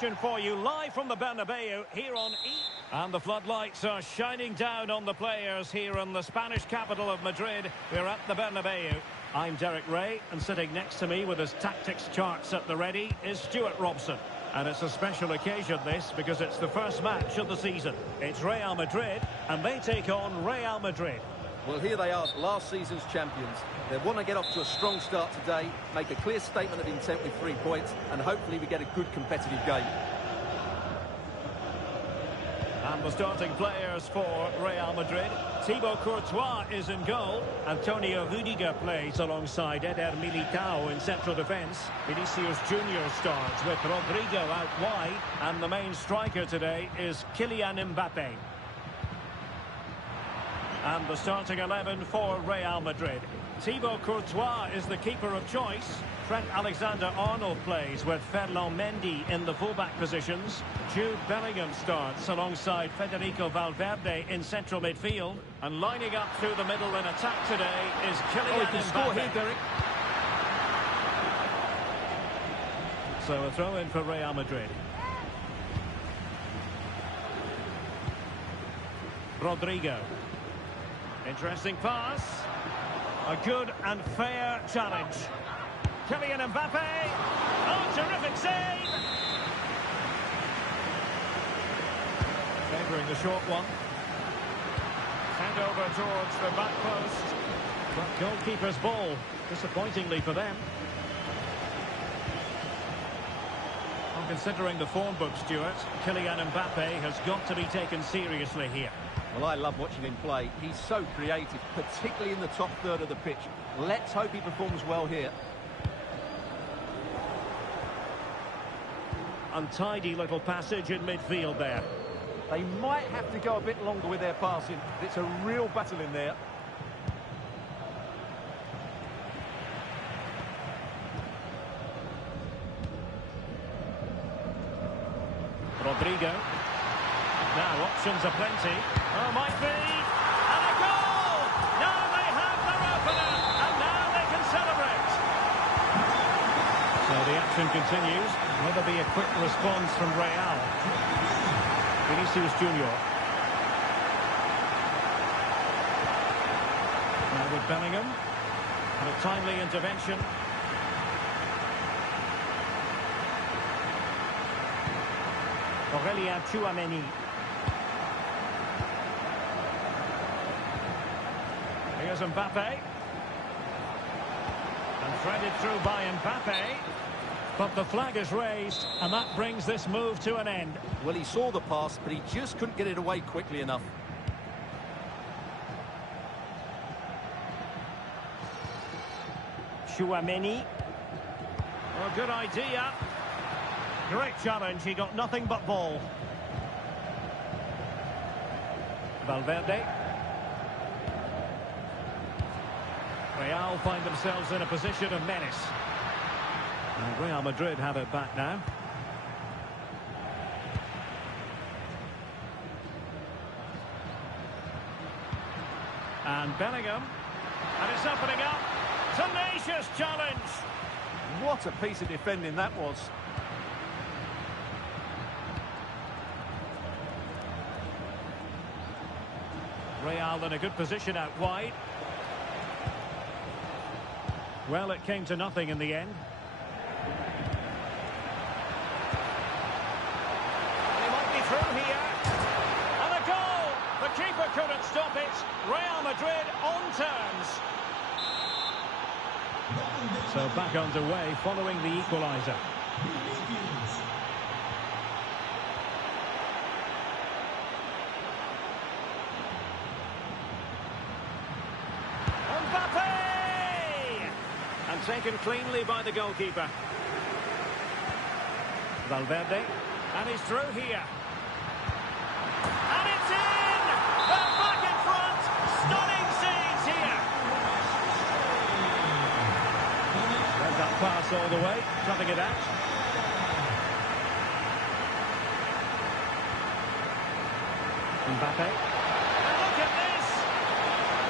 action for you live from the Bernabeu here on E. And the floodlights are shining down on the players here in the Spanish capital of Madrid. We're at the Bernabeu. I'm Derek Ray, and sitting next to me with his tactics charts at the ready is Stuart Robson. And it's a special occasion, this, because it's the first match of the season. It's Real Madrid, and they take on Real Madrid. Well, here they are, last season's champions. They want to get off to a strong start today, make a clear statement of intent with 3 points, and hopefully we get a good competitive game. And the starting players for Real Madrid. Thibaut Courtois is in goal. Antonio Rudiger plays alongside Eder Militao in central defence. Vinicius Junior starts with Rodrigo out wide. And the main striker today is Kylian Mbappe. And the starting 11 for Real Madrid. Thibaut Courtois is the keeper of choice. Trent Alexander-Arnold plays with Ferland Mendy in the fullback positions. Jude Bellingham starts alongside Federico Valverde in central midfield. And lining up through the middle in attack today is Kylian Mbappe. Score here, Derek. So a throw in for Real Madrid. Rodrigo. Interesting pass. A good and fair challenge. Kylian Mbappe. Oh, terrific save. Favouring the short one. Sent over towards the back post. But goalkeeper's ball, disappointingly for them. Well, considering the form book, Stuart, Kylian Mbappe has got to be taken seriously here. Well, I love watching him play. He's so creative, particularly in the top third of the pitch. Let's hope he performs well here. Untidy little passage in midfield there. They might have to go a bit longer with their passing. It's a real battle in there. Rodrigo. Now options are plenty. Oh, might be. And a goal! Now they have their opener. And now they can celebrate. So the action continues. Will there be a quick response from Real? Vinicius Junior. Now with Bellingham. And a timely intervention. Aurelien Tchouameni. Here's Mbappe. And threaded through by Mbappe. But the flag is raised, and that brings this move to an end. Well, he saw the pass, but he just couldn't get it away quickly enough. Tchouameni. Well, good idea. Great challenge, he got nothing but ball. Valverde. Real find themselves in a position of menace. And Real Madrid have it back now. And Bellingham. And it's opening up. Tenacious challenge. What a piece of defending that was. Real in a good position out wide. Well, it came to nothing in the end. They might be through here. And a goal! The keeper couldn't stop it. Real Madrid on terms. So back underway following the equaliser. And taken cleanly by the goalkeeper. Valverde. And he's through here. And it's in! They're back in front! Stunning scenes here! There's that pass all the way, cutting it out. Mbappe. And look at this!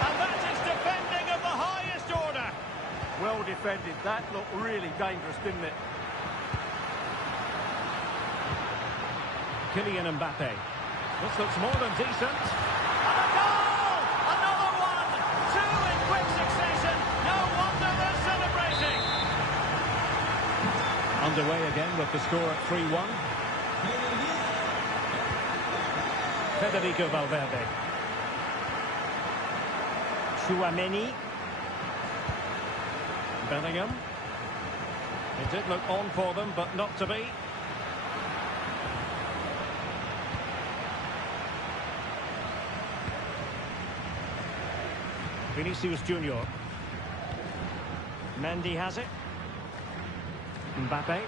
And that is defending of the highest order! Well defended. That looked really dangerous, didn't it? Kylian Mbappe. This looks more than decent. And a goal! Another one! Two in quick succession. No wonder they're celebrating. Underway again with the score at 3-1. Federico Valverde. Tchouaméni. Bellingham. It did look on for them, but not to be. Vinicius Junior. Mendy has it. Mbappe.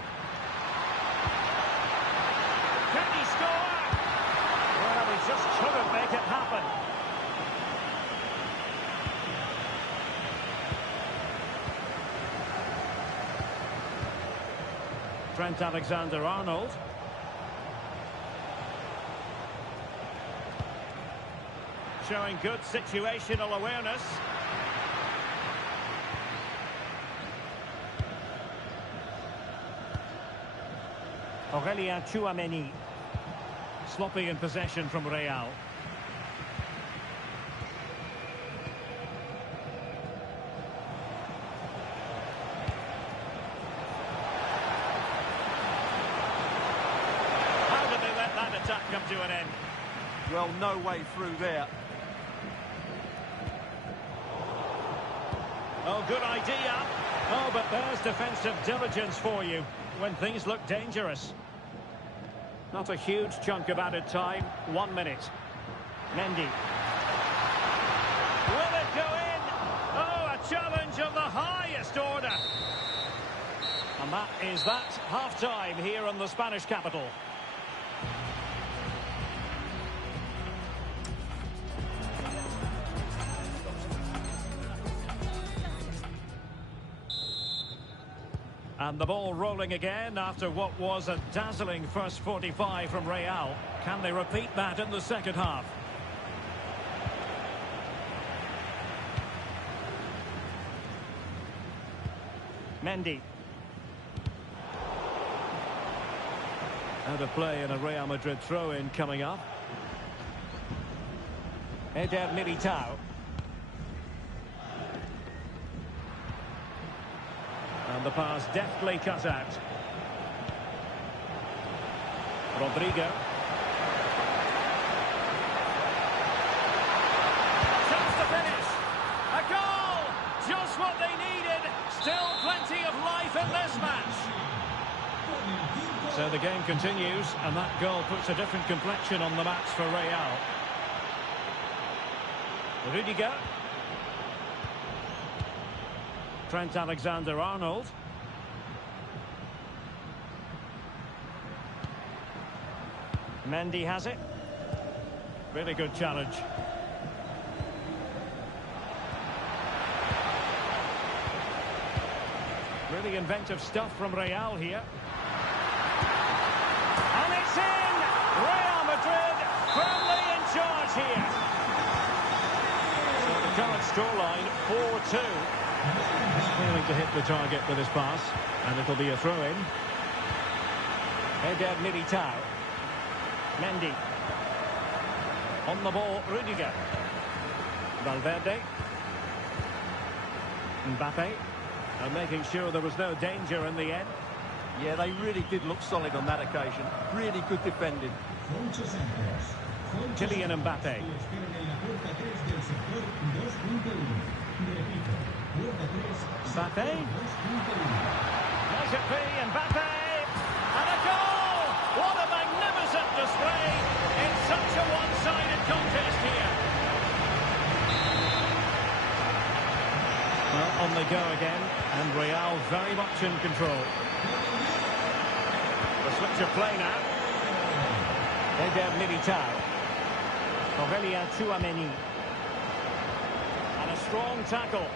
Can he score? Well, he just couldn't make it happen. Trent Alexander-Arnold. Showing good situational awareness. Aurélien Tchouaméni. Sloppy in possession from Real. How did they let that attack come to an end? Well, no way through there. Oh, good idea. Oh, but there's defensive diligence for you when things look dangerous. Not a huge chunk of added time. 1 minute. Mendy. Will it go in? Oh, a challenge of the highest order. And that is that. Half-time here in the Spanish capital. And the ball rolling again after what was a dazzling first 45 from Real. Can they repeat that in the second half? Mendy. Out of play in a Real Madrid throw-in coming up. Eder Militao. And the pass deftly cut out. Rodrigo. Chance to finish. A goal! Just what they needed. Still plenty of life in this match. So the game continues, and that goal puts a different complexion on the match for Real. Rudiger. Trent Alexander-Arnold. Mendy has it. Really good challenge. Really inventive stuff from Real here. And it's in! Real Madrid firmly in charge here. So the current scoreline 4-2. Failing to hit the target with his pass, and it'll be a throw-in. Eder Militao. Mendy. On the ball, Rudiger. Valverde. Mbappe. And making sure there was no danger in the end. Yeah, they really did look solid on that occasion. Really good defending. Kylian Mbappe. Mbappe. Might it be Mbappe? And a goal! What a magnificent display in such a one-sided contest here. Well, on they go again, and Real very much in control. The switch of play now. Eder Militao. Aurélien Tchouaméni. And a strong tackle.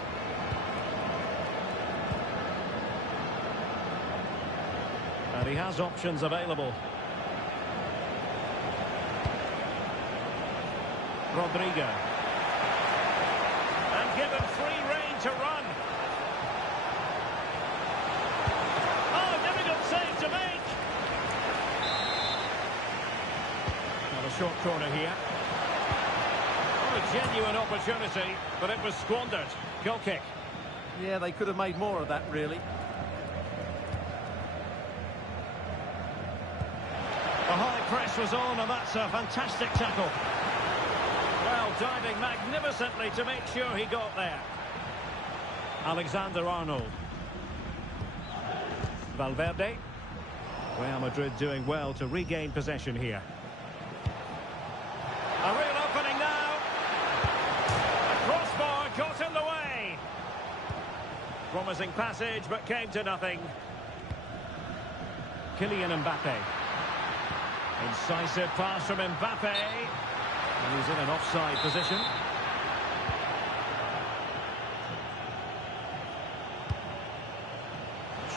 And he has options available. Rodrigo. And given free rein to run. Oh, difficult save to make. A short corner here. What a genuine opportunity, but it was squandered. Goal kick. Yeah, they could have made more of that, really. The high press was on, and that's a fantastic tackle. Well, diving magnificently to make sure he got there. Alexander-Arnold. Valverde. Real Madrid doing well to regain possession here. A real opening now. The crossbar got in the way. Promising passage, but came to nothing. Kylian Mbappe. Incisive pass from Mbappe. And he's in an offside position.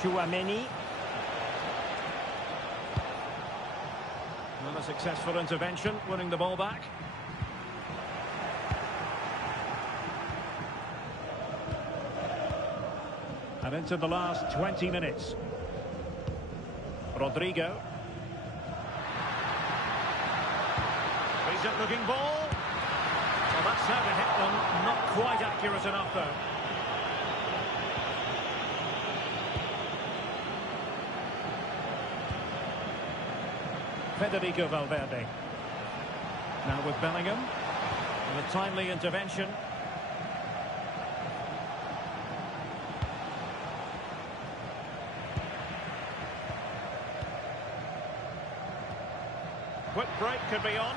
Chouameni. Well, a successful intervention, winning the ball back. And into the last 20 minutes. Rodrigo. Decent looking ball. Well, that's how to hit them. Not quite accurate enough, though. Federico Valverde. Now with Bellingham. And a timely intervention. Quick break could be on.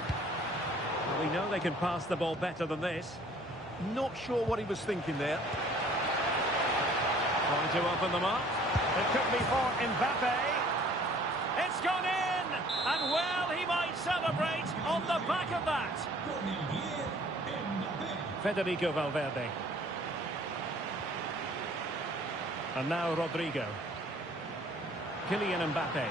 Well, we know they can pass the ball better than this. Not sure what he was thinking there. Trying to open them up. It could be for Mbappe. It's gone in! And well, he might celebrate on the back of that. Federico Valverde. And now Rodrigo. Kylian Mbappe.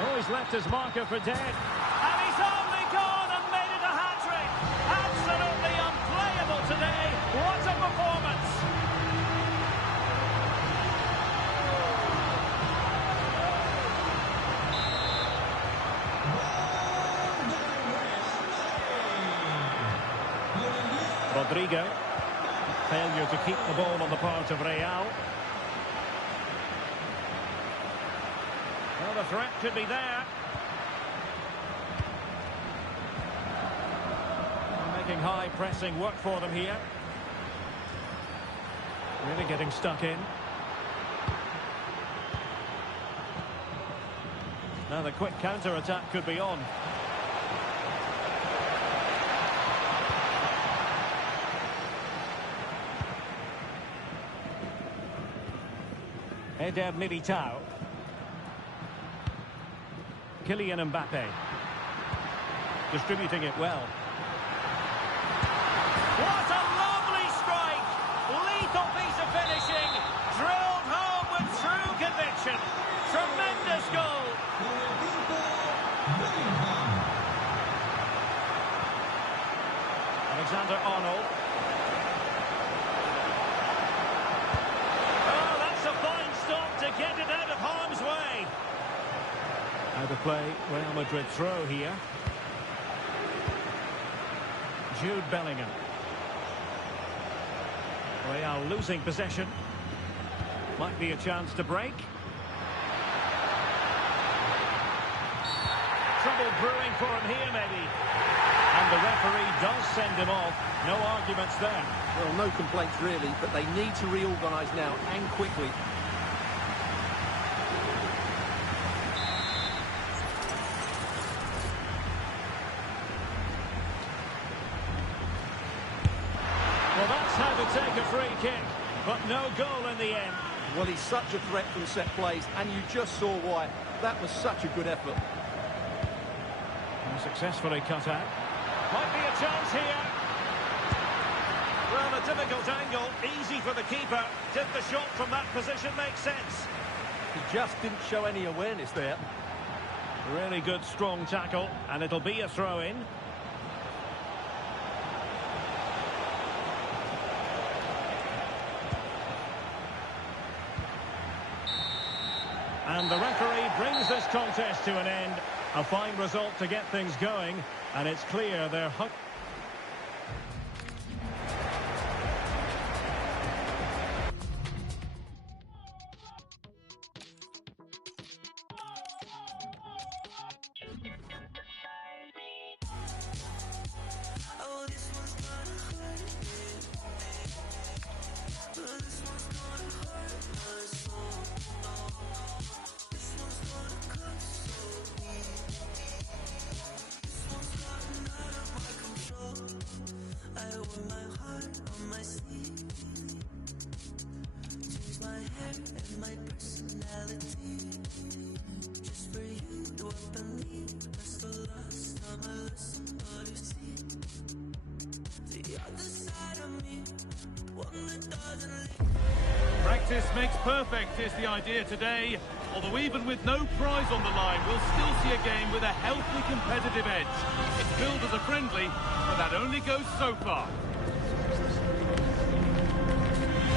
Oh, he's left his marker for dead. And he's only gone and made it a hat-trick. Absolutely unplayable today. What a performance. Rodrigo. Failure to keep the ball on the part of Real. Well, the threat could be there. Making high pressing work for them here. Really getting stuck in. Now the quick counter-attack could be on. Eder Militao. Kylian Mbappe. Distributing it well. What a lovely strike! Lethal piece of finishing. Drilled home with true conviction. Tremendous goal. Alexander-Arnold. Oh, that's a fine stop to get it out of harm's way. Out of play, Real Madrid throw here. Jude Bellingham. Real losing possession. Might be a chance to break. Trouble brewing for him here, maybe. And the referee does send him off. No arguments there. Well, no complaints really, but they need to reorganise now and quickly. Well, that's how to take a free kick, but no goal in the end. Well, he's such a threat from set plays, and you just saw why. That was such a good effort. And successfully cut out. Might be a chance here. Well, a difficult angle, easy for the keeper. Did the shot from that position make sense? He just didn't show any awareness there. Really good, strong tackle, and it'll be a throw-in. And the referee brings this contest to an end. A fine result to get things going, and it's clear they're hung. Practice makes perfect is the idea today. Although even with no prize on the line, we'll still see a game with a healthy competitive edge. It's billed as a friendly, but that only goes so far.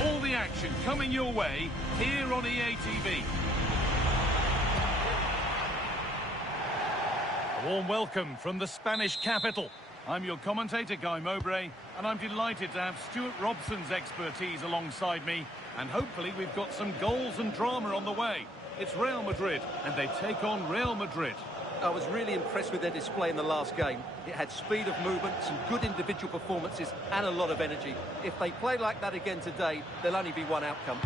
All the action coming your way here on EA TV. A warm welcome from the Spanish capital. I'm your commentator, Guy Mowbray, and I'm delighted to have Stuart Robson's expertise alongside me, and hopefully we've got some goals and drama on the way. It's Real Madrid, and they take on Real Madrid. I was really impressed with their display in the last game. It had speed of movement, some good individual performances, and a lot of energy. If they play like that again today, there'll only be one outcome.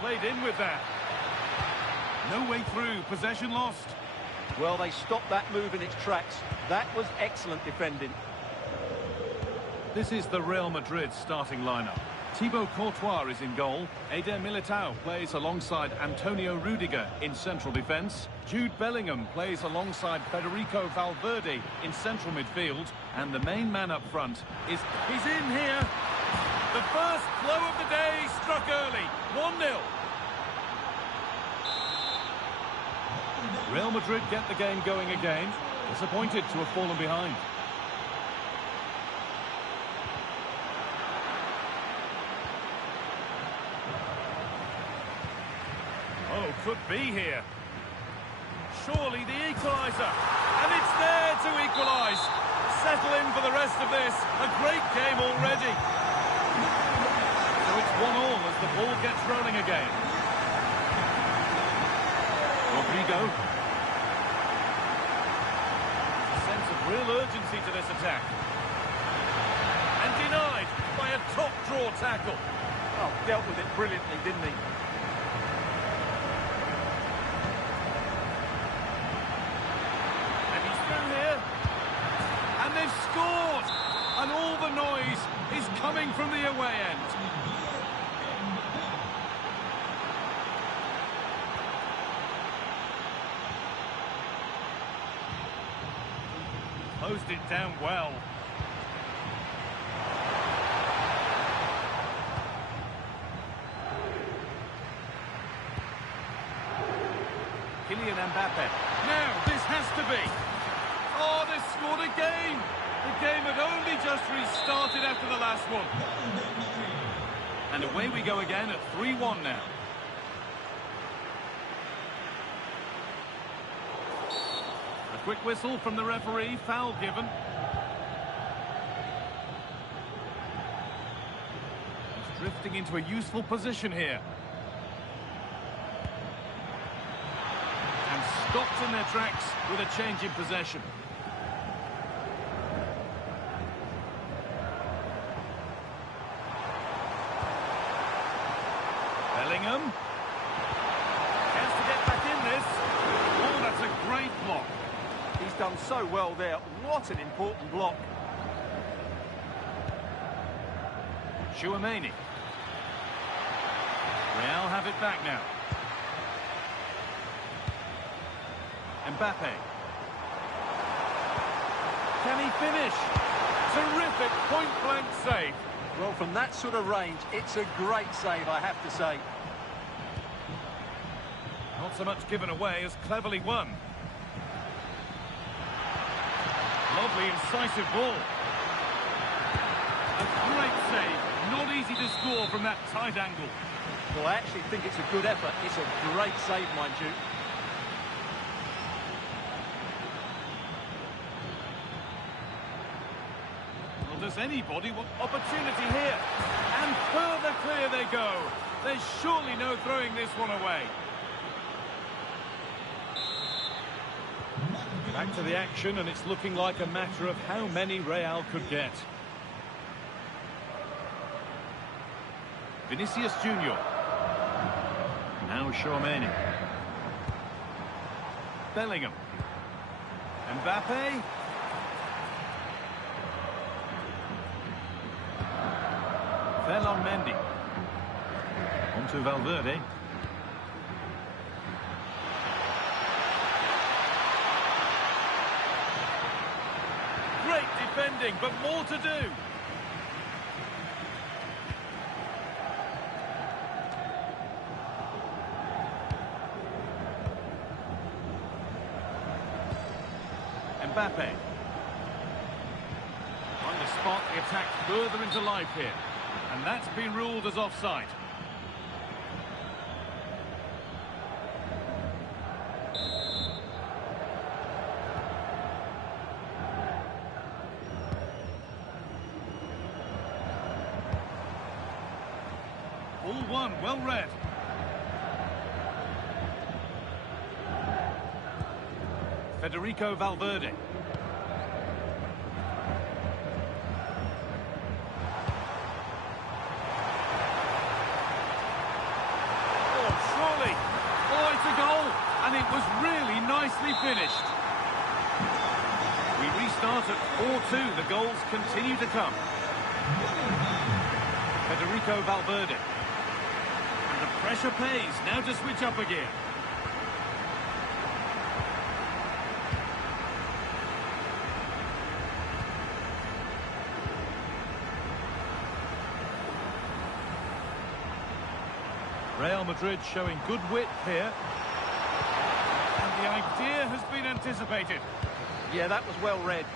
Played in with that. No way through, possession lost. Well, they stopped that move in its tracks. That was excellent defending. This is the Real Madrid starting lineup. Thibaut Courtois is in goal. Eder Militao plays alongside Antonio Rudiger in central defence. Jude Bellingham plays alongside Federico Valverde in central midfield. And the main man up front is... He's in here! The first blow of the day struck early. 1-0. Real Madrid get the game going again. Disappointed to have fallen behind. Oh, could be here. Surely the equaliser. And it's there to equalise. Settle in for the rest of this. A great game already. So it's 1-1 as the ball gets rolling again. Rodrigo. Real urgency to this attack. And denied by a top-draw tackle. Oh, dealt with it brilliantly, didn't he? And he's through here. And they've scored! And all the noise is coming from the away end. Closed it down well. Kylian Mbappe. Now, this has to be. Oh, they've scored again. The game had only just restarted after the last one. And away we go again at 3-1 now. Quick whistle from the referee, foul given. He's drifting into a useful position here. And stopped in their tracks with a change in possession. Bellingham. Has to get back in this. Oh, that's a great block. He's done so well there. What an important block. Tchouaméni. Real have it back now. Mbappe. Can he finish? Terrific point-blank save. Well, from that sort of range, it's a great save, I have to say. Not so much given away as cleverly won. Lovely, incisive ball. A great save. Not easy to score from that tight angle. Well, I actually think it's a good effort. It's a great save, mind you. does anybody want opportunity here? And further clear they go. There's surely no throwing this one away. Back to the action, and it's looking like a matter of how many Real could get. Vinicius Junior. Now Tchouameni. Bellingham. Mbappe. Mendy. On to Valverde. Great defending, but more to do. Mbappe. Trying to spot the attack further into life here. And that's been ruled as offside. All one, well read. Federico Valverde. And it was really nicely finished. We restart at 4-2. The goals continue to come. Federico Valverde. And the pressure pays. Now to switch up again. Real Madrid showing good width here. The idea has been anticipated. Yeah, that was well read.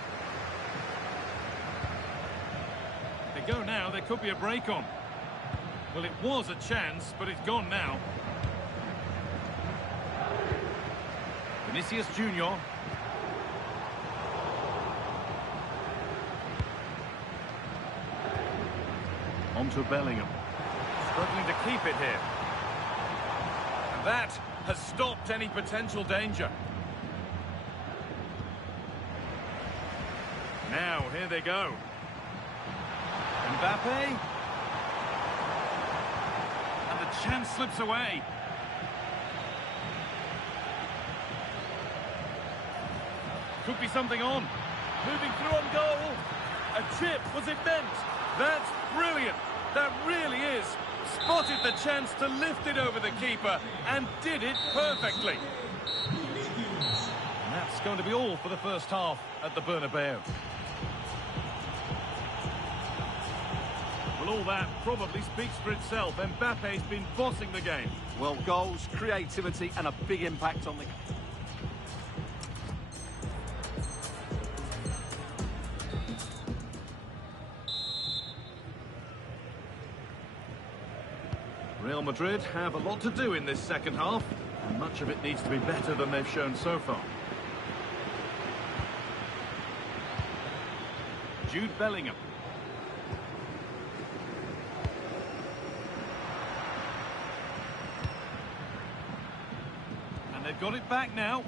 They go now, there could be a break on. Well, it was a chance, but it's gone now. Vinicius Junior. On to Bellingham. Struggling to keep it here. And that has stopped any potential danger. Now, here they go. Mbappe. And the chance slips away. Could be something on. Moving through on goal. A chip, was it meant? That's brilliant. That really is. Spotted the chance to lift it over the keeper and did it perfectly. And that's going to be all for the first half at the Bernabeu. Well, all that probably speaks for itself. Mbappe's been bossing the game. Well, goals, creativity and a big impact on the... Real Madrid have a lot to do in this second half, and much of it needs to be better than they've shown so far. Jude Bellingham. And they've got it back now.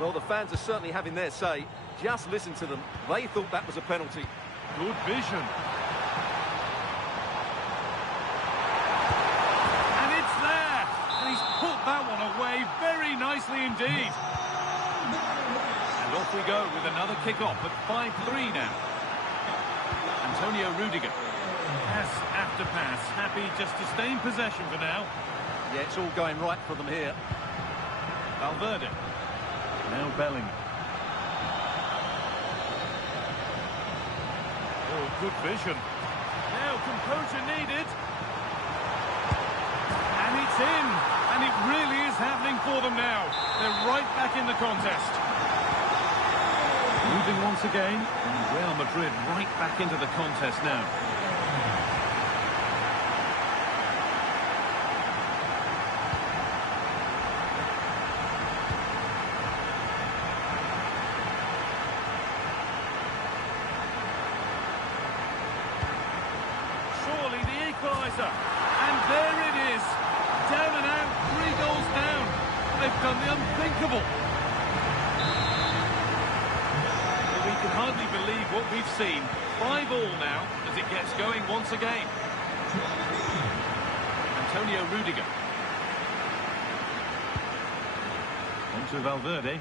Well, the fans are certainly having their say. Just listen to them. They thought that was a penalty. Good vision. And it's there. And he's put that one away very nicely indeed. And off we go with another kick-off at 5-3 now. Antonio Rudiger. Pass after pass. Happy just to stay in possession for now. Yeah, it's all going right for them here. Valverde. Now Bellingham. Oh, good vision. Now composure needed. And it's in. And it really is happening for them now. They're right back in the contest. Moving once again. And Real Madrid right back into the contest now. closer. And there it is. Down and out, 3 goals down. They've done the unthinkable. Well, we can hardly believe what we've seen. 5-5 now as it gets going once again. Antonio Rudiger. On to Valverde.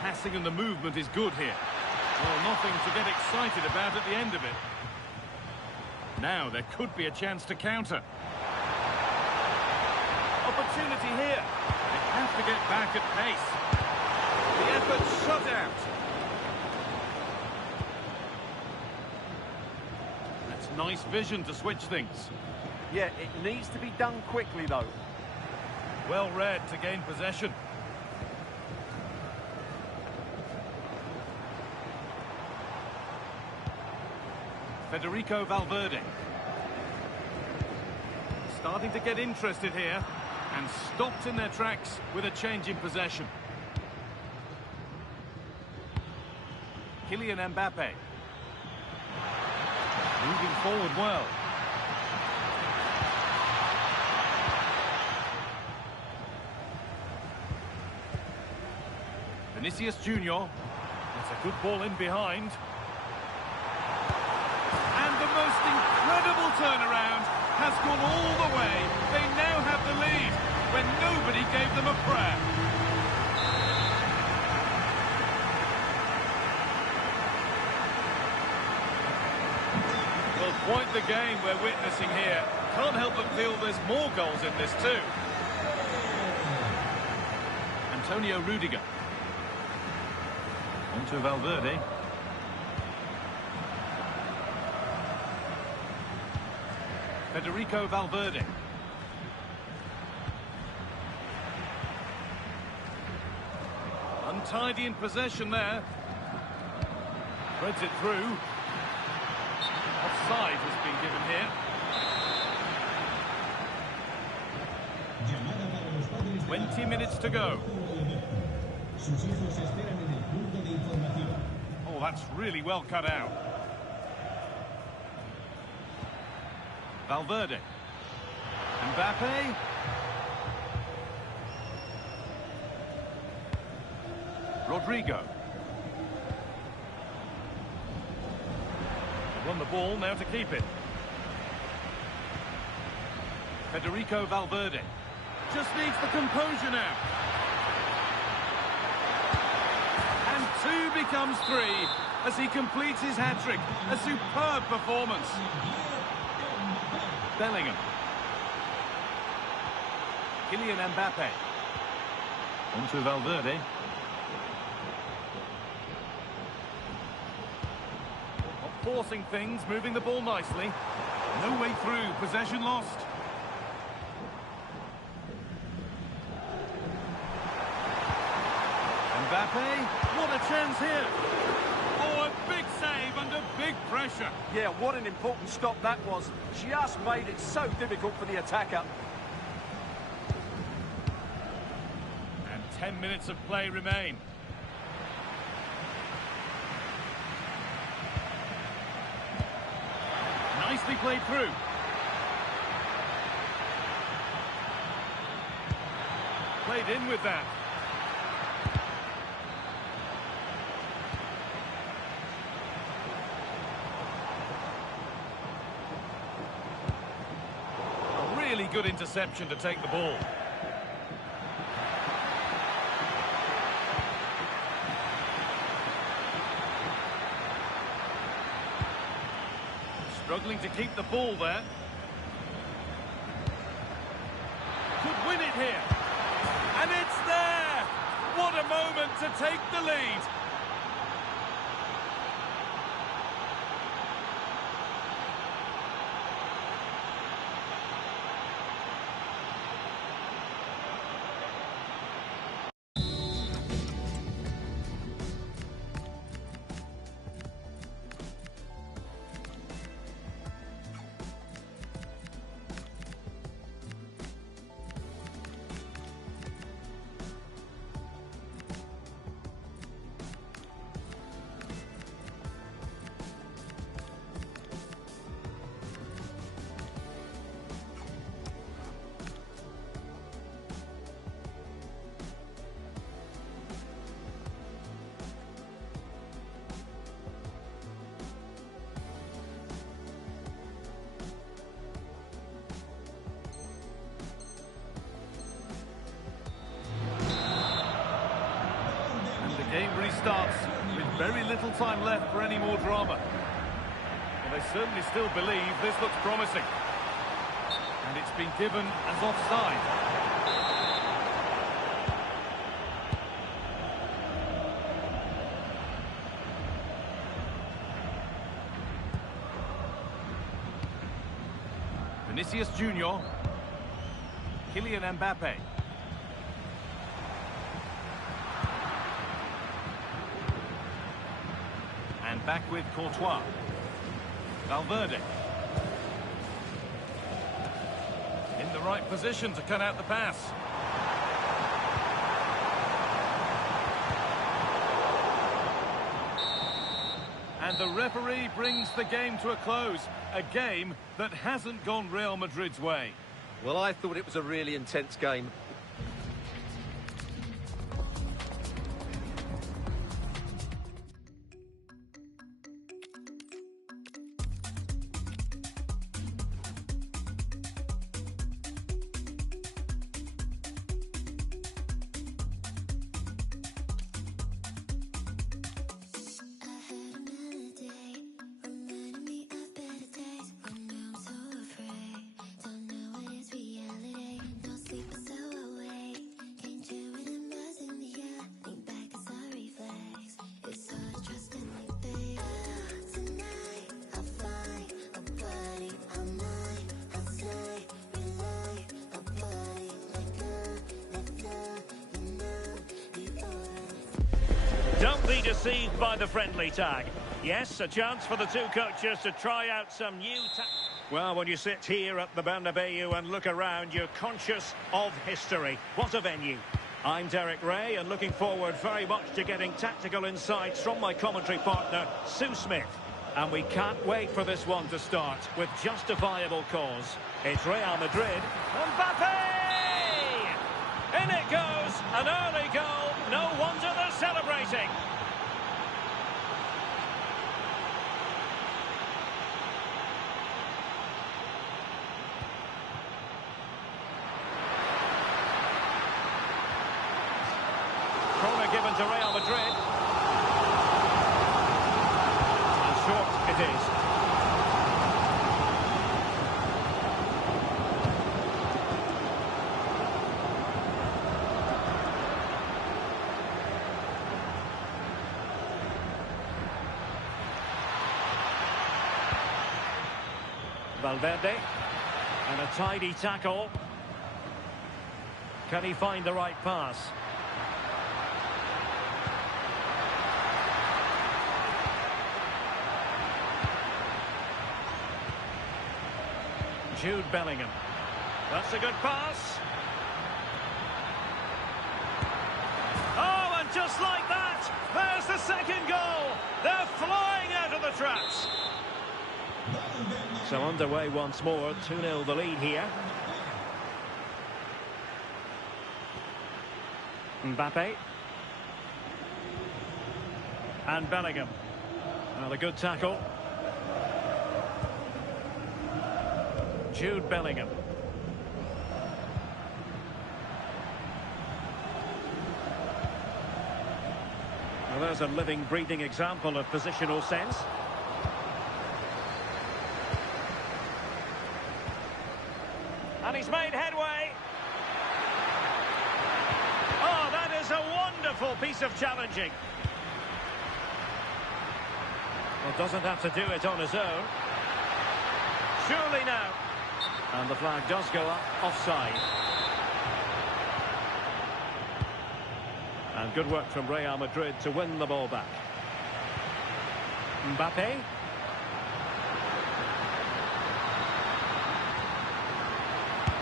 Passing and the movement is good here. Well, nothing to get excited about at the end of it. Now there could be a chance to counter. Opportunity here. They have to get back at pace. The effort shut out. That's nice vision to switch things. Yeah, it needs to be done quickly, though. Well read to gain possession. Federico Valverde. Starting to get interested here and stopped in their tracks with a change in possession. Kylian Mbappe. Moving forward well. Vinicius Junior. That's a good ball in behind. And the most incredible turnaround has gone all the way. They now have the lead when nobody gave them a prayer. Well, quite the game we're witnessing here. Can't help but feel there's more goals in this too. Antonio Rudiger. On to Valverde. Federico Valverde. Untidy in possession there. Threads it through. Offside has been given here. 20 minutes to go. Oh, that's really well cut out. Valverde. Mbappe. Rodrigo. They won the ball, now to keep it. Federico Valverde. Just needs the composure now. And 2 becomes 3 as he completes his hat-trick. A superb performance. Bellingham. Kylian Mbappe. On to Valverde. Not forcing things, moving the ball nicely. No way through, possession lost. Mbappe, what a chance here. Oh, a big save under big pressure. Yeah, what an important stop that was. Just made it so difficult for the attacker. And 10 minutes of play remain. Nicely played through. Played in with that. Really good interception to take the ball. Struggling to keep the ball there. Could win it here. And it's there! What a moment to take the lead. game restarts with very little time left for any more drama. Well, they certainly still believe this looks promising. And it's been given as offside. Vinicius Junior. Kylian Mbappe. And back with Courtois. Valverde. In the right position to cut out the pass. And the referee brings the game to a close. A game that hasn't gone Real Madrid's way. Well, I thought it was a really intense game. Don't be deceived by the friendly tag. Yes, a chance for the two coaches to try out some new Well, when you sit here at the Bernabeu and look around, you're conscious of history. What a venue. I'm Derek Ray, and looking forward very much to getting tactical insights from my commentary partner, Sue Smith. And we can't wait for this one to start with justifiable cause. It's Real Madrid. Mbappe! In it goes, an early goal. No wonder they're celebrating. Corner given to Real Madrid. And short it is. Valverde, and a tidy tackle. Can he find the right pass? Jude Bellingham. That's a good pass. Oh, and just like that, there's the second goal. They're flying out of the traps. So underway once more, 2-0 the lead here. Mbappe. And Bellingham. Well, a good tackle. Jude Bellingham. Well, there's a living, breathing example of positional sense. And he's made headway. Oh, that is a wonderful piece of challenging. Well, doesn't have to do it on his own. Surely now. And the flag does go up, offside. And good work from Real Madrid to win the ball back. Mbappe.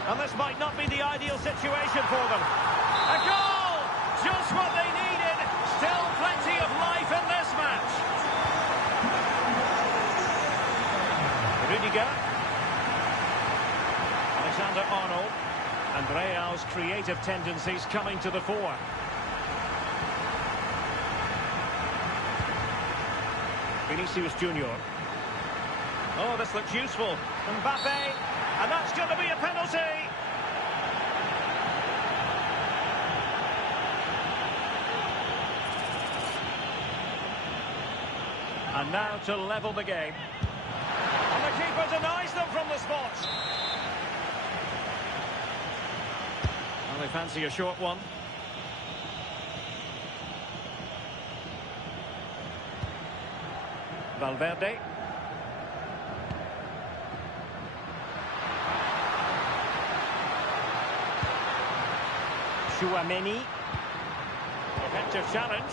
And this might not be the ideal situation for them. A goal! Just what they needed. Still plenty of life in this match. Rudiger. Alexander-Arnold. And Real's creative tendencies coming to the fore. Vinicius Junior. Oh, this looks useful. Mbappe. And that's going to be a penalty. And now to level the game. And the keeper denies them from the spot. Well, they fancy a short one. Valverde. Chouameni. Effective challenge.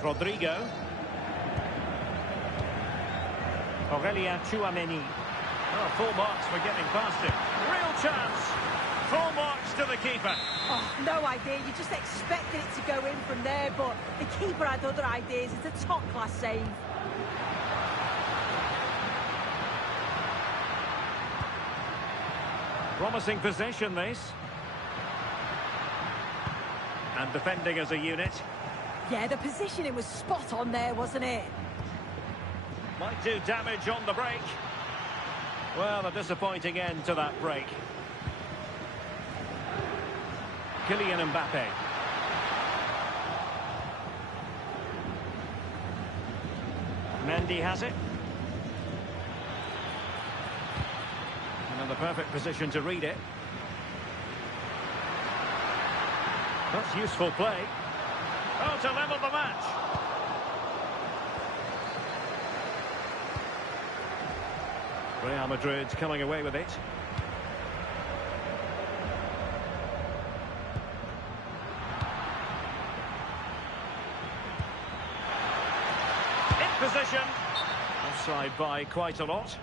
Rodrigo. Aurelien Chouameni. Oh, full marks for getting past him. Real chance. Full marks to the keeper. Oh, no idea. You just expected it to go in from there, but the keeper had other ideas. It's a top-class save. Promising possession, this. And defending as a unit. Yeah, the positioning was spot on there, wasn't it? Might do damage on the break. Well, a disappointing end to that break. Kylian Mbappe. Mendy has it. And in the perfect position to read it. That's useful play. Oh, to level the match. Real Madrid coming away with it. In position. Offside by quite a lot.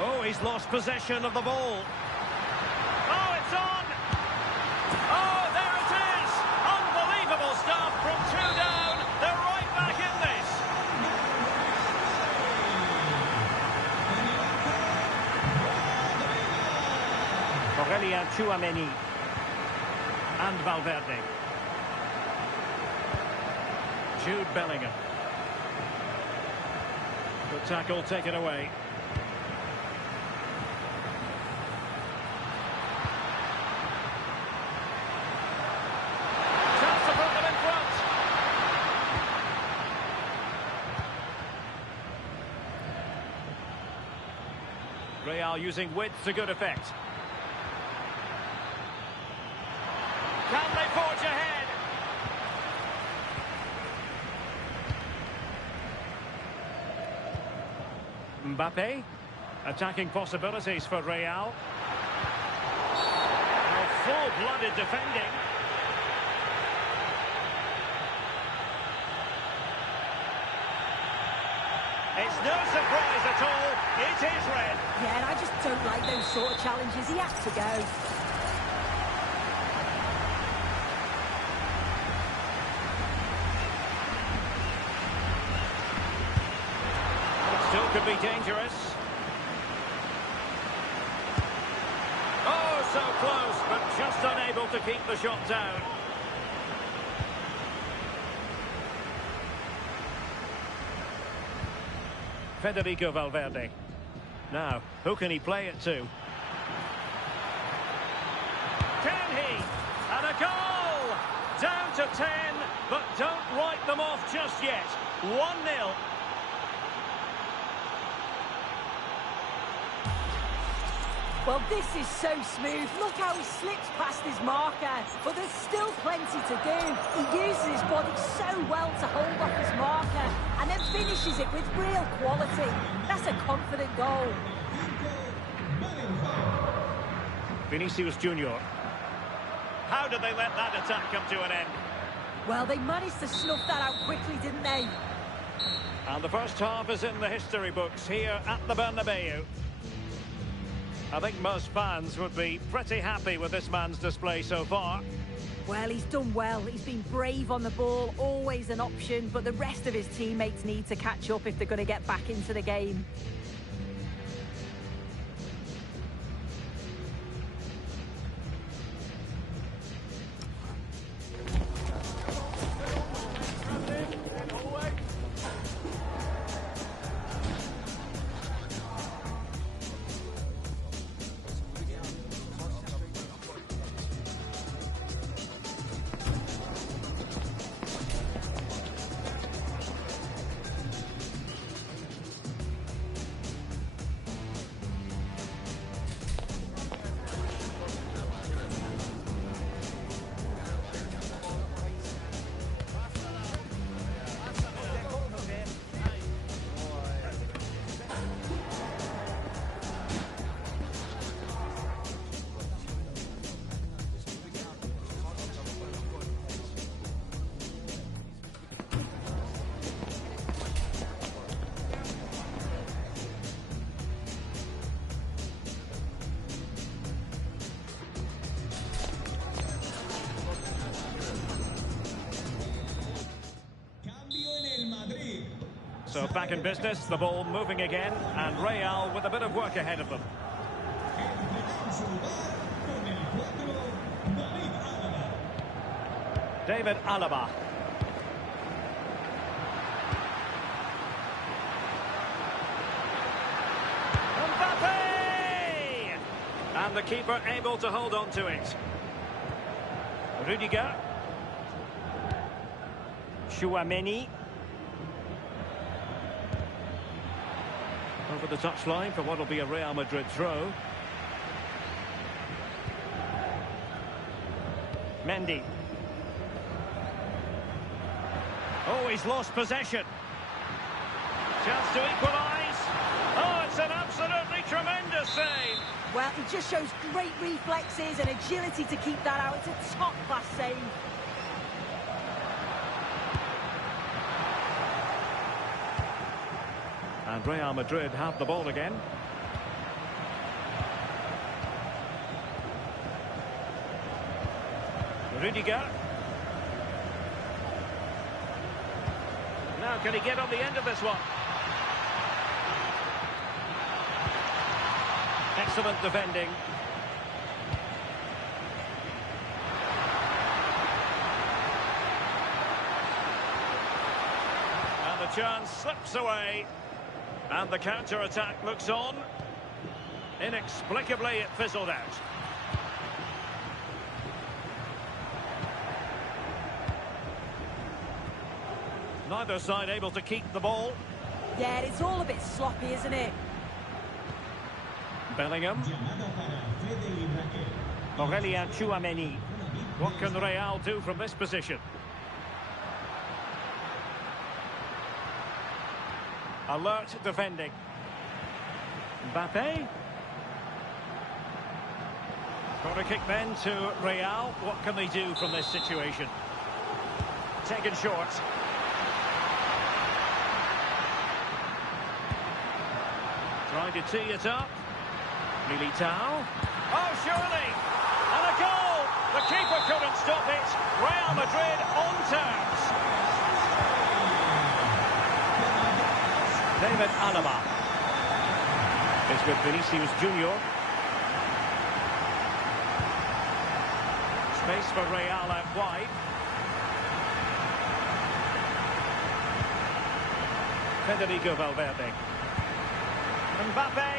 Oh, he's lost possession of the ball. Oh, it's on! Oh, there it is! Unbelievable stuff from two down. They're right back in this. Aurelien Chouameni. And Valverde. Jude Bellingham. Good tackle taken away. Real using width to good effect. Can they forge ahead? Mbappe. Attacking possibilities for Real. Now full-blooded defending. It's no surprise at all. It is red. Yeah, and I just don't like those sort of challenges. He has to go. Still could be dangerous. Oh, so close, but just unable to keep the shot down. Federico Valverde. Now, who can he play it to? Can he? And a goal! Down to 10, but don't write them off just yet. 1-0. Well, this is so smooth. Look how he slips past his marker. But there's still plenty to do. He uses his body so well to hold off his marker and then finishes it with real quality. That's a confident goal. Vinicius Junior. How did they let that attack come to an end? Well, they managed to snuff that out quickly, didn't they? And the first half is in the history books here at the Bernabeu. I think most fans would be pretty happy with this man's display so far. Well, he's done well. He's been brave on the ball, always an option, but the rest of his teammates need to catch up if they're going to get back into the game. So back in business, the ball moving again, and Real with a bit of work ahead of them. David Alaba. Mbappe! And the keeper able to hold on to it. Rudiger. Chouameni. Over the touchline for what will be a Real Madrid throw. Mendy. Oh, he's lost possession. Chance to equalise. Oh, it's an absolutely tremendous save. Well, he just shows great reflexes and agility to keep that out. It's a top-class save. And Real Madrid have the ball again. Rudiger. Now can he get on the end of this one? Excellent defending. And the chance slips away. And the counter-attack looks on. Inexplicably, it fizzled out. Neither side able to keep the ball. Yeah, it's all a bit sloppy, isn't it? Bellingham. Aurelien Chouameni. What can Real do from this position? Alert defending. Mbappe. Corner kick then to Real. What can they do from this situation? Taken short. Trying to tee it up. Militao. Oh, surely! And a goal! The keeper couldn't stop it. Real Madrid on terms. David Alaba. It's with Vinicius Junior. Space for Real out wide. Federico Valverde. Mbappe.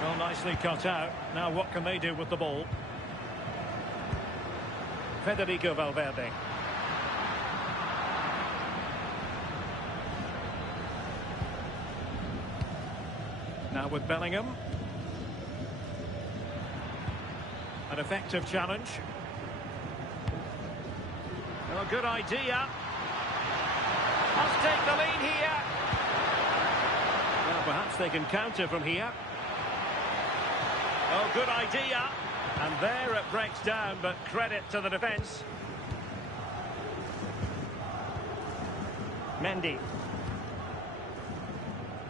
Well, nicely cut out. Now what can they do with the ball? Federico Valverde. Now with Bellingham. An effective challenge. Oh, good idea. Must take the lead here. Well, perhaps they can counter from here. Oh, good idea. And there it breaks down, but credit to the defence. Mendy.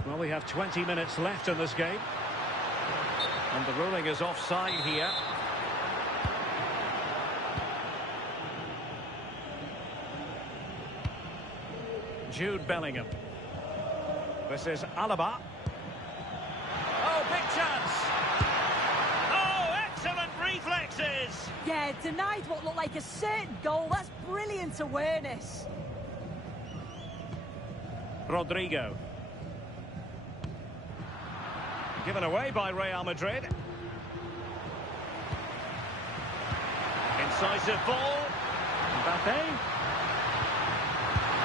Well, we have 20 minutes left in this game. And the ruling is offside here. Jude Bellingham. This is Alaba. Oh, big chance. Oh, excellent reflexes. Yeah, denied what looked like a certain goal. That's brilliant awareness. Rodrigo. Given away by Real Madrid. Incisive ball. Mbappe.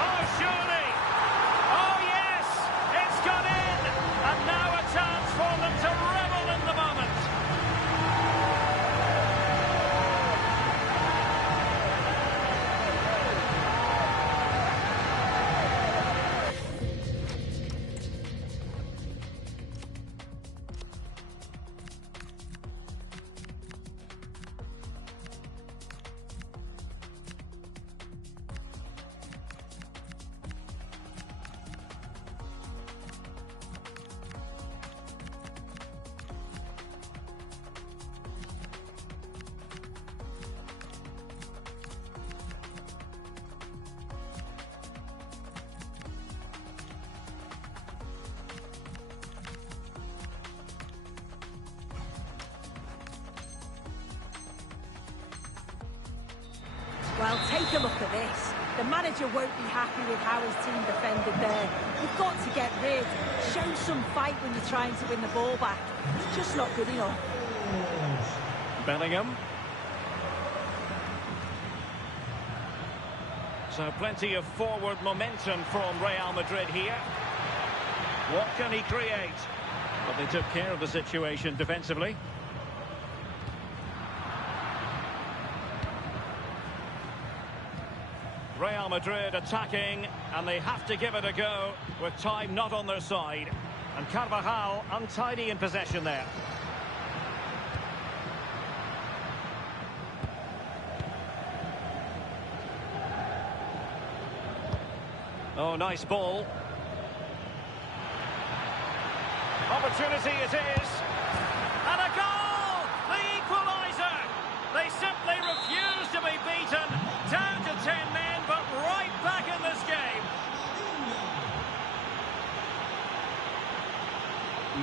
Oh, surely! Oh, yes! It's gone in! And now a chance for them to revel in the moment. Well, take a look at this. The manager won't be happy with how his team defended there. You've got to get rid. Show some fight when you're trying to win the ball back. It's just not good enough. Bellingham. So plenty of forward momentum from Real Madrid here. What can he create? But they took care of the situation defensively. Real Madrid attacking, and they have to give it a go with time not on their side. And Carvajal untidy in possession there. Oh, nice ball. Opportunity it is. And a goal! The equaliser! They simply refuse to be beaten. Down to 10 men, but right back in this game.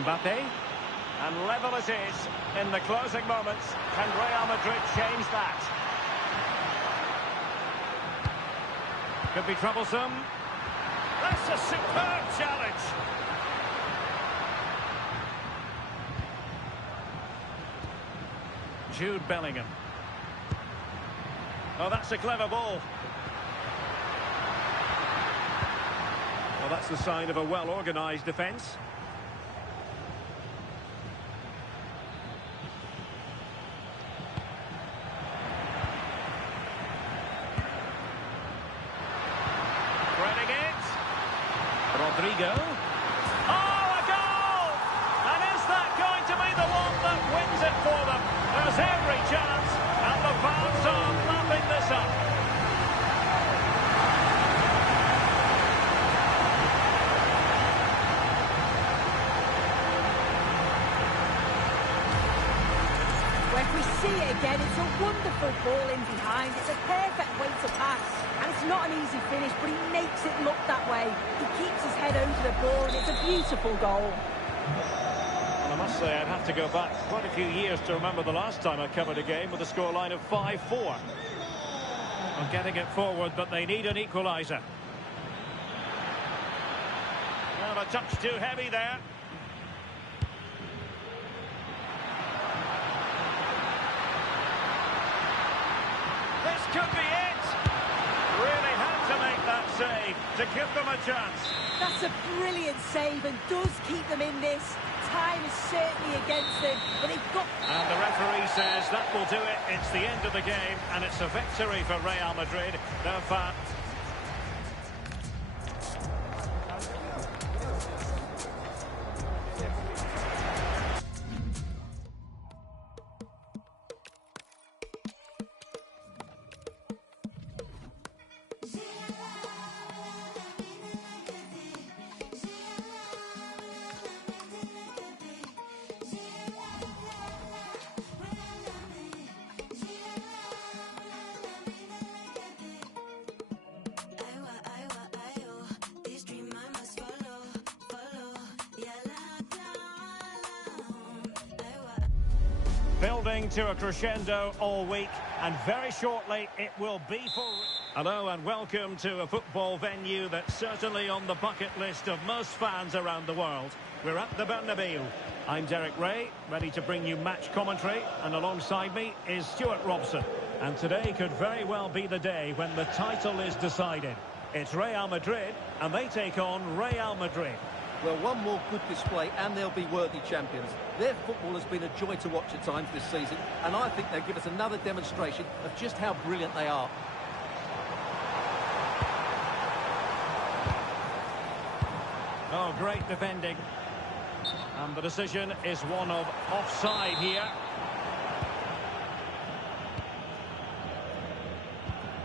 Mbappe. And level it is in the closing moments. Can Real Madrid change that? Could be troublesome. That's a superb challenge. Jude Bellingham. Oh, that's a clever ball. Well, that's the sign of a well-organised defence. Threading it. Rodrigo. Oh, a goal! And is that going to be the one that wins it for them? There's every chance, and the fans are lapping this up. When we see it again, it's a wonderful ball in behind. It's a perfect way to pass. And it's not an easy finish, but he makes it look that way. He keeps his head over the ball, and it's a beautiful goal. Well, I must say, I'd have to go back quite a few years to remember the last time I covered a game with a scoreline of 5-4. Well, getting it forward, but they need an equaliser. Well, a touch too heavy there. This could be it. Really had to make that save to give them a chance. That's a brilliant save and does keep them in this. Time is certainly against them, but they've got... And the referee says that will do it. It's the end of the game, and it's a victory for Real Madrid. Their fans... Building to a crescendo all week, and very shortly it will be for... Hello and welcome to a football venue that's certainly on the bucket list of most fans around the world. We're at the Bernabeu. I'm Derek Ray, ready to bring you match commentary, and alongside me is Stuart Robson. And today could very well be the day when the title is decided. It's Real Madrid, and they take on Real Madrid. Well, one more good display and they'll be worthy champions. Their football has been a joy to watch at times this season, and I think they'll give us another demonstration of just how brilliant they are. Oh, great defending. And the decision is one of offside here.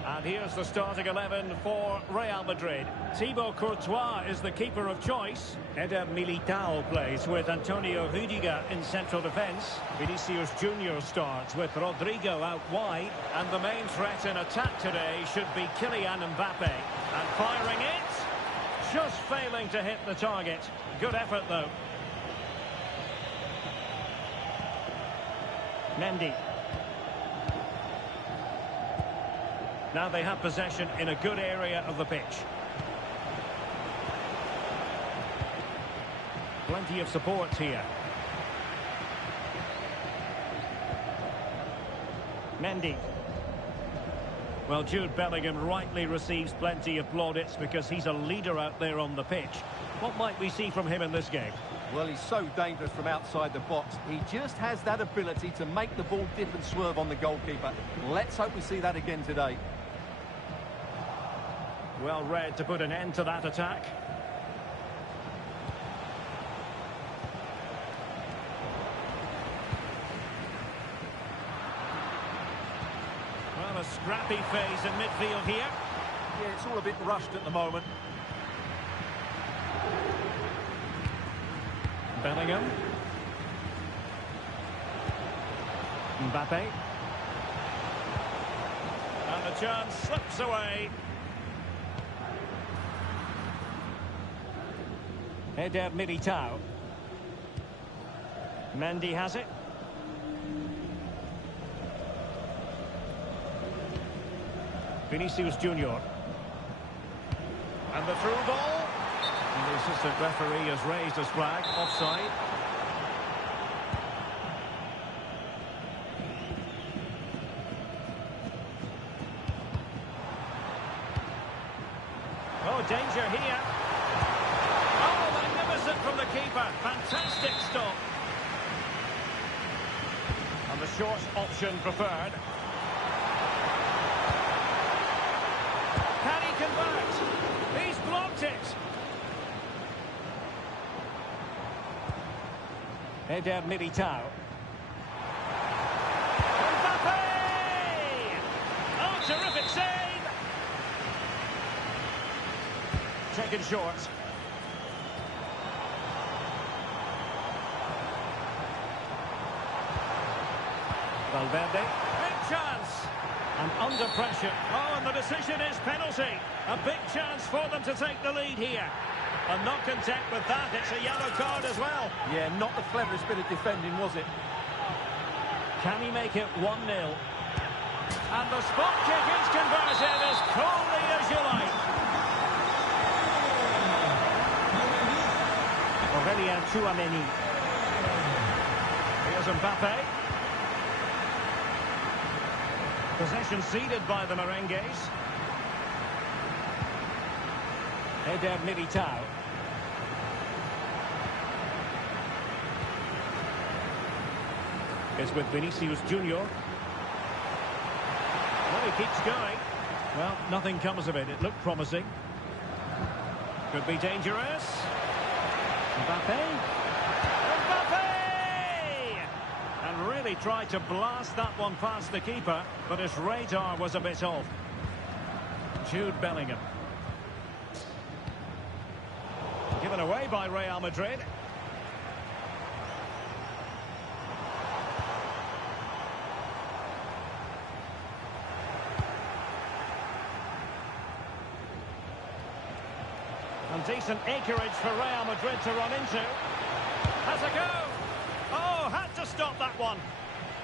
And here's the starting 11 for Real Madrid. Thibaut Courtois is the keeper of choice. Eder Militao plays with Antonio Rudiger in central defence. Vinicius Junior starts with Rodrigo out wide. And the main threat in attack today should be Kylian Mbappe. And firing it, just failing to hit the target. Good effort though. Mendy. Now they have possession in a good area of the pitch. Plenty of support here. Mendy. Well, Jude Bellingham rightly receives plenty of plaudits because he's a leader out there on the pitch. What might we see from him in this game? Well, he's so dangerous from outside the box. He just has that ability to make the ball dip and swerve on the goalkeeper. Let's hope we see that again today. Well read to put an end to that attack. Well, a scrappy phase in midfield here. Yeah, it's all a bit rushed at the moment. Bellingham. Mbappe. And the chance slips away. Eder Militao. Mendy has it. Vinicius Junior. And the through ball. And the assistant referee has raised his flag. Offside. Oh, danger here. Oh, magnificent from the keeper. Fantastic stop. And the short option preferred. Can he convert? He's blocked it. Eder Militao. Mbappe! Oh, terrific save! Taken short. Valverde. Big chance. And under pressure. Oh, and the decision is penalty. A big chance for them to take the lead here. And not content with that, it's a yellow card as well. Yeah, not the cleverest bit of defending, was it? Can he make it 1-0? And the spot kick is converted as coolly as you like. Aurelien Tchouameni. Here's Mbappe. Possession ceded by the Merengues. Eder Militao. It's with Vinicius Junior. Well, he keeps going. Well, nothing comes of it. It looked promising. Could be dangerous. Mbappe. Mbappe! And really tried to blast that one past the keeper, but his radar was a bit off. Jude Bellingham. Given away by Real Madrid. And decent acreage for Real Madrid to run into. Has a go. Oh, had to stop that one.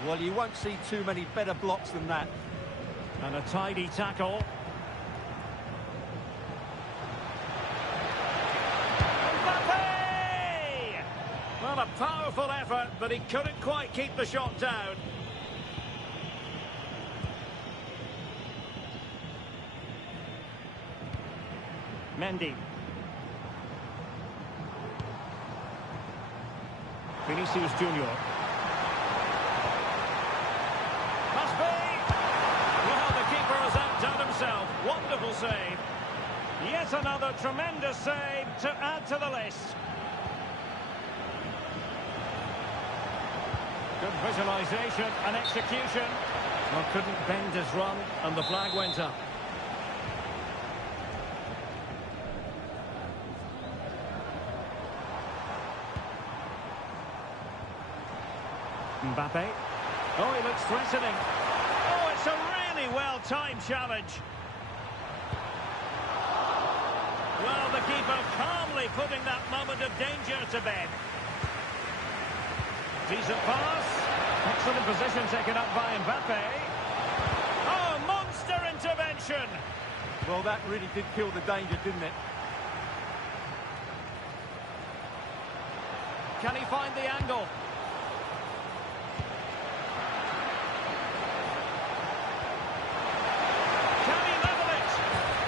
Well, you won't see too many better blocks than that. And a tidy tackle. Well, a powerful effort, but he couldn't quite keep the shot down. Mendy. Vinicius Junior. Must be! Well, the keeper has outdone himself. Wonderful save. Yet another tremendous save to add to the list. Good visualisation and execution. Well, couldn't bend his run, and the flag went up. Mbappe. Oh, he looks threatening. Oh, it's a really well-timed challenge. Well, the keeper calmly putting that moment of danger to bed. Decent pass. Excellent position taken up by Mbappe. Oh, monster intervention. possession. Well, that really did kill the danger, didn't it? Can he find the angle? Can he level it?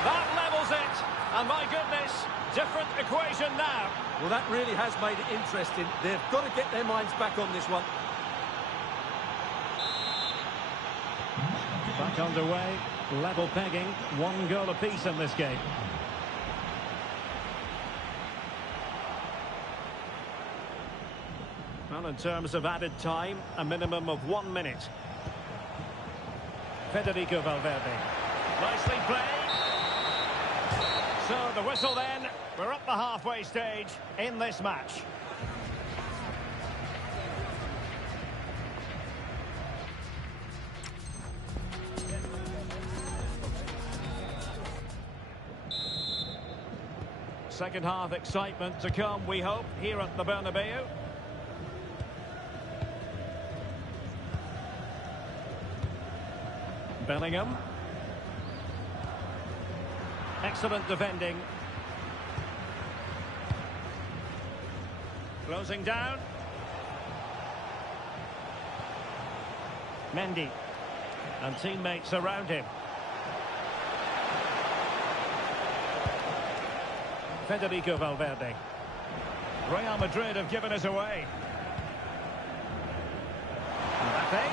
That levels it. And my goodness, different equation now. Well, that really has made it interesting. They've got to get their minds back on this one. Back underway, level pegging, 1 goal apiece in this game. Well, in terms of added time, a minimum of 1 minute. Federico Valverde. Nicely played. So the whistle then. We're up the halfway stage in this match. Second half excitement to come, we hope, here at the Bernabeu. Bellingham. Excellent defending. Closing down. Mendy. And teammates around him. Federico Valverde. Real Madrid have given us away. Mbappe.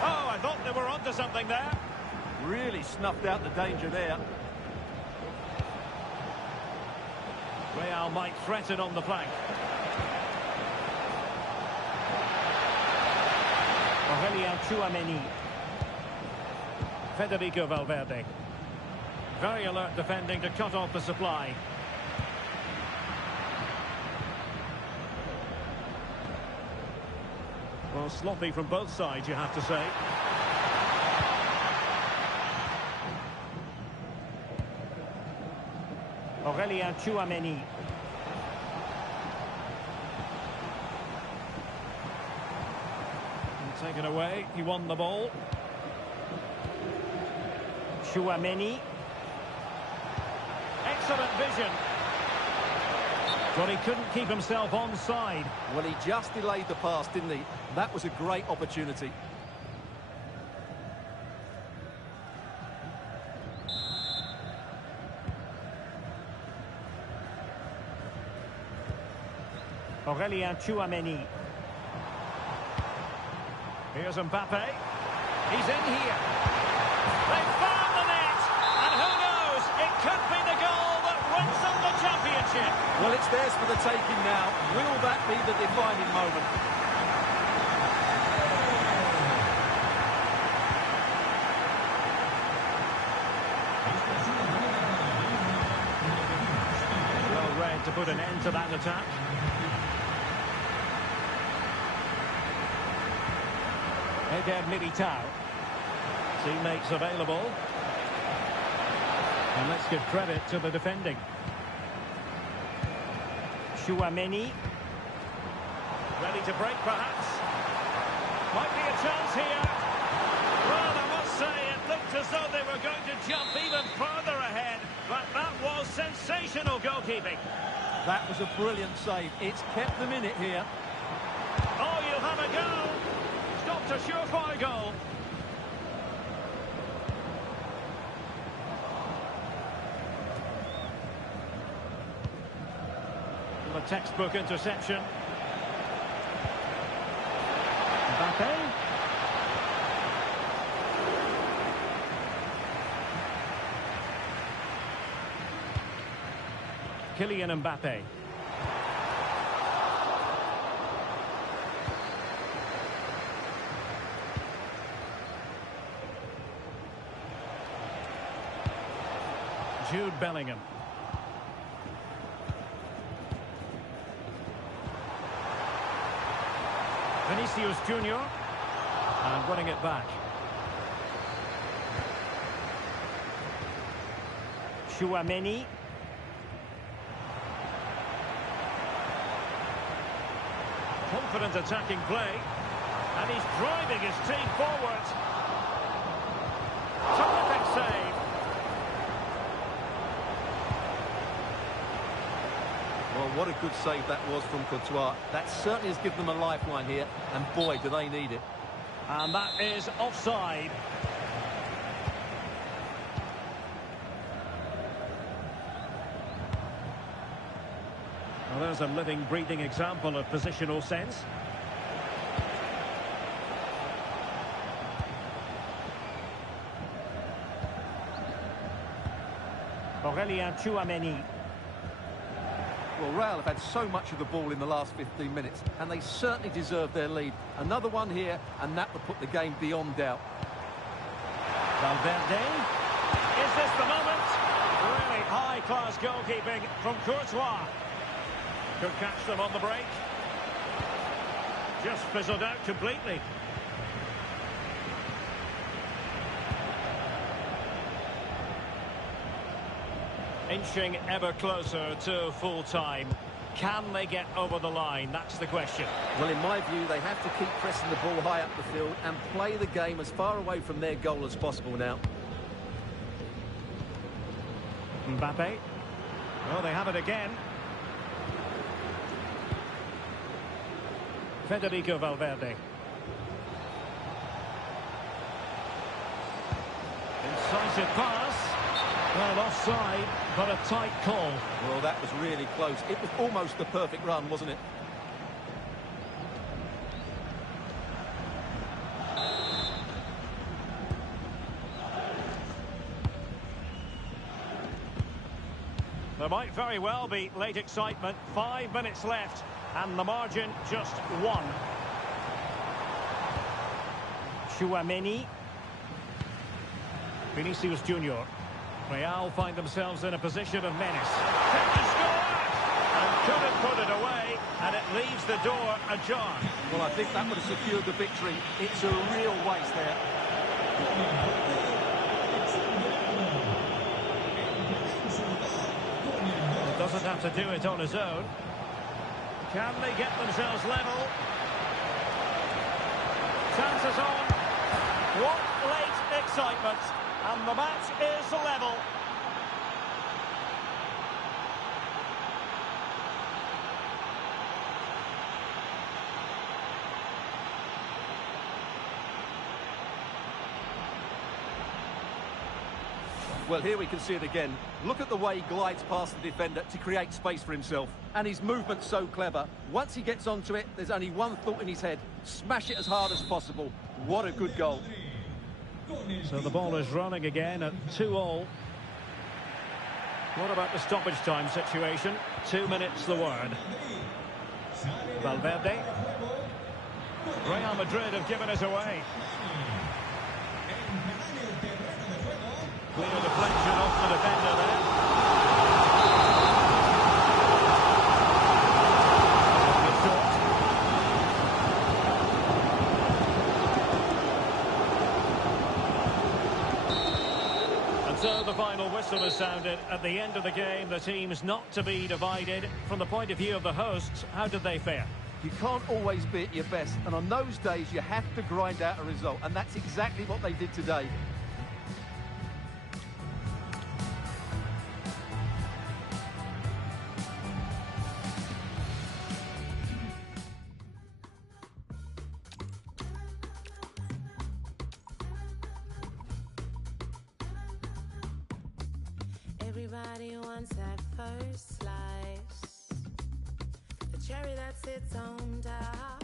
Oh, I thought they were onto something there. Really snuffed out the danger there. Real might threaten on the flank. Aurelien Tchouameni. Federico Valverde. Very alert defending to cut off the supply. Well, sloppy from both sides, you have to say. Aurelien Tchouameni. Taken away, he won the ball. Tchouameni. Excellent vision. But he couldn't keep himself onside. Well, he just delayed the pass, didn't he? That was a great opportunity. Aurelien Tchouameni. Here's Mbappe. He's in here. They found the net. And who knows? It could be the goal that wins them the championship. Well, it's theirs for the taking now. Will that be the defining moment? Well read to put an end to that attack. Eder Militao. Teammates available. And let's give credit to the defending. Tchouameni. Ready to break, perhaps. Might be a chance here. Well, I must say, it looked as though they were going to jump even further ahead. But that was sensational goalkeeping. That was a brilliant save. It's kept them in it here. Oh, you'll have a go. Stopped a surefire goal. The textbook interception. Mbappe. Kylian Mbappe. Jude Bellingham. Vinicius Junior. And winning it back. Tchouameni. Confident attacking play. And he's driving his team forward. Terrific save. Well, what a good save that was from Courtois. That certainly has given them a lifeline here, and boy, do they need it. And that is offside. Well, there's a living, breathing example of positional sense. Tchouaméni. Well, Real have had so much of the ball in the last 15 minutes, and they certainly deserve their lead. Another one here, and that would put the game beyond doubt. Valverde. Is this the moment? Really high-class goalkeeping from Courtois. Could catch them on the break. Just fizzled out completely. Inching ever closer to full-time. Can they get over the line? That's the question. Well, in my view, they have to keep pressing the ball high up the field and play the game as far away from their goal as possible now. Mbappe. Oh, they have it again. Federico Valverde. Incisive pass. Well, offside, but a tight call. Well, that was really close. It was almost the perfect run, wasn't it? There might very well be late excitement. 5 minutes left, and the margin just 1. Tchouaméni. Vinicius Junior. Real find themselves in a position of menace. Can he score? And couldn't put it away, and it leaves the door ajar. Well, I think that would have secured the victory. It's a real waste there. Doesn't have to do it on his own. Can they get themselves level? Chances on. What late excitement. And the match is level. Well, here we can see it again. Look at the way he glides past the defender to create space for himself. And his movement's so clever. Once he gets onto it, there's only one thought in his head. Smash it as hard as possible. What a good goal. So the ball is running again at 2-2. What about the stoppage time situation? 2 minutes the word. Valverde. Real Madrid have given us away. Clear deflection off the defender there. So the final whistle is sounded. At the end of the game, the team's not to be divided. From the point of view of the hosts, how did they fare? You can't always be at your best, and on those days you have to grind out a result, and that's exactly what they did today. Everybody wants that first slice, the cherry that sits on top.